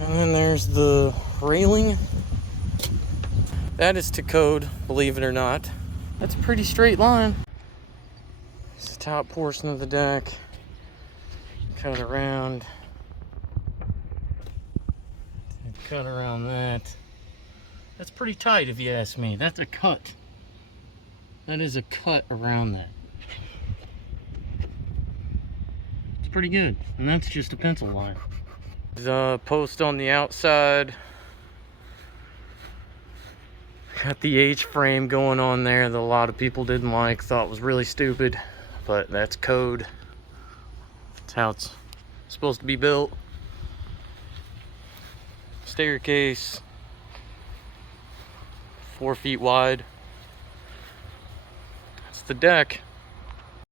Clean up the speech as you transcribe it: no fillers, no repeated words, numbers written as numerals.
And then there's the railing. That is to code, believe it or not. That's a pretty straight line. It's the top portion of the deck. Cut around. Cut around that. That's pretty tight if you ask me. That's a cut. That is a cut around that. It's pretty good. And that's just a pencil line. There's a post on the outside. Got the H-frame going on there that a lot of people didn't like, thought was really stupid, but that's code. That's how it's supposed to be built. Staircase, 4 feet wide. That's the deck.